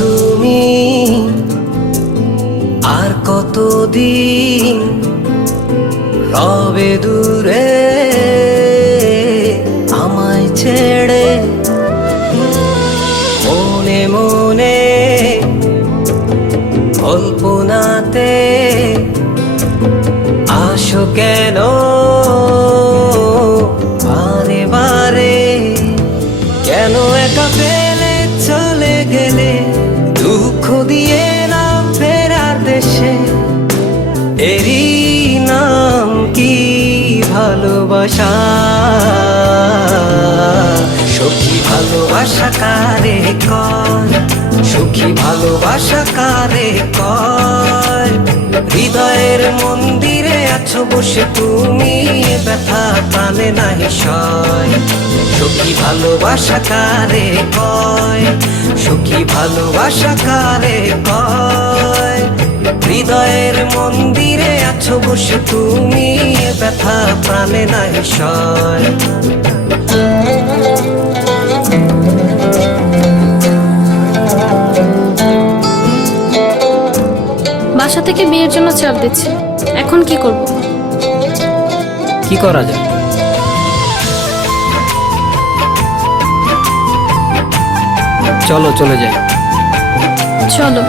তুমি আর কতদিন রবে দূরে আমায় ছেড়ে? মনে মনে কল্পনাতে আসো কেন বারে বারে? কেন একা ফেলে চলে গেলে দুঃখ দিয়ে না ফেরার দেশে? এরই নাম কি ভালোবাসা? সখী ভালোবাসা কারে কয়? সখী ভালোবাসা কারে কয়? হৃদয়ের মন্দিরে আছো বসে তুমি, ব্যথা প্রাণে নাহি সয়। সখী ভালোবাসা কারে কয়? সখী ভালোবাসা কারে কয়? হৃদয়ের মন্দিরে আছো বসে তুমি, ব্যথা প্রাণে নাহি সয়। বাসা থেকে বিয়ের জন্য চাপ দিচ্ছে, এখন কি করব? কি করা যায়? চলো চলে যাই। চলো।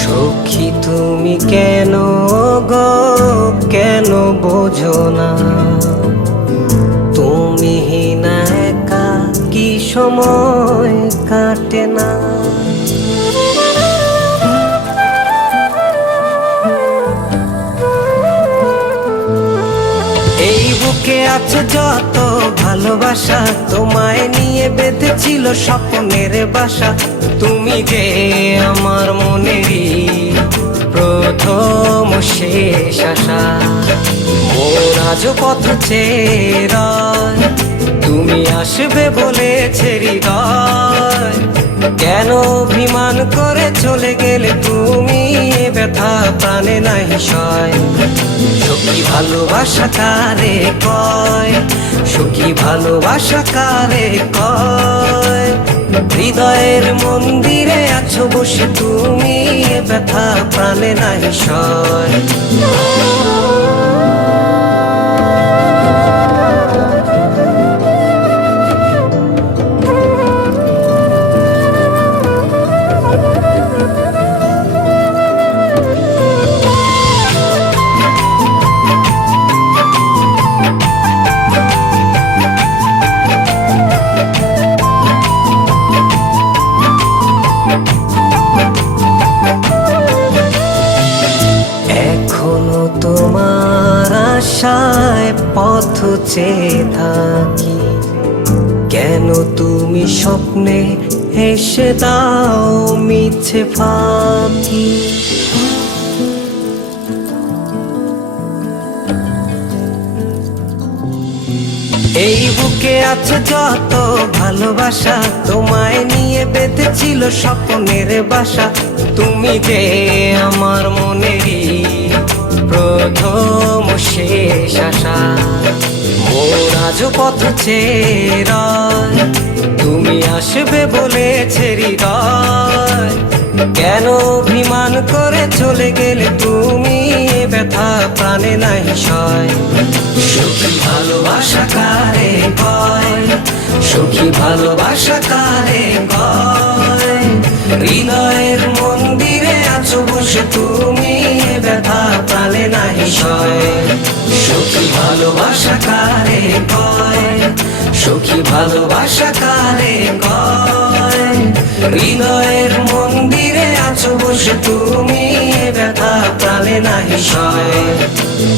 সখী তুমি কেন গো, কেন বোঝো না? তুমি না একা কি সময় কাটে না? এই বুকে আছে যত ভালোবাসা, তোমায় নিয়ে বেঁধেছিল স্বপ্নের বাসা। তুমি যে আমার মনেরই প্রথম শেষ আশা। মন আজ পথ চেয়ে রয়, তুমি আসবে বলেছে হৃদয়। কেন অভিমান করে চলে গেলে তুমি, ব্যথা প্রাণে নাহি সয়। সখী ভালোবাসা কারে কয়? সখী ভালোবাসা কারে কয়? হৃদয়ের মন্দিরে আছো বসে তুমি, ব্যথা প্রাণে নাহি সয়। এখনো তোমার আশায় পথ চেয়ে থাকি, কেন তুমি স্বপ্নে হেসে দাও মিছে ফাঁকি? এই বুকে আছে যত ভালোবাসা, তোমায় নিয়ে বেঁধেছিল স্বপ্নের বাসা। তুমি যে আমার মনেরই প্রথম শেষ আশা। মোর আজ পথ চেয়ে রয়, তুমি আসবে বলেছে হৃদয়। কেন অভিমান করে চলে গেলে তুমি, ব্যথা প্রাণে নাহি সয়। সখী ভালোবাসা কারে কয়? সখী ভালোবাসা কারে কয়? হৃদয়ের মন্দিরে আছো বসে তুমি, ব্যথা প্রাণে নাহি সয়। সখী ভালোবাসা কারে কয়, সখী ভালোবাসা কারে কয়। হৃদয়ের মন্দিরে আছো বসে তুমি, এ ব্যথা প্রাণে নাহি সয়।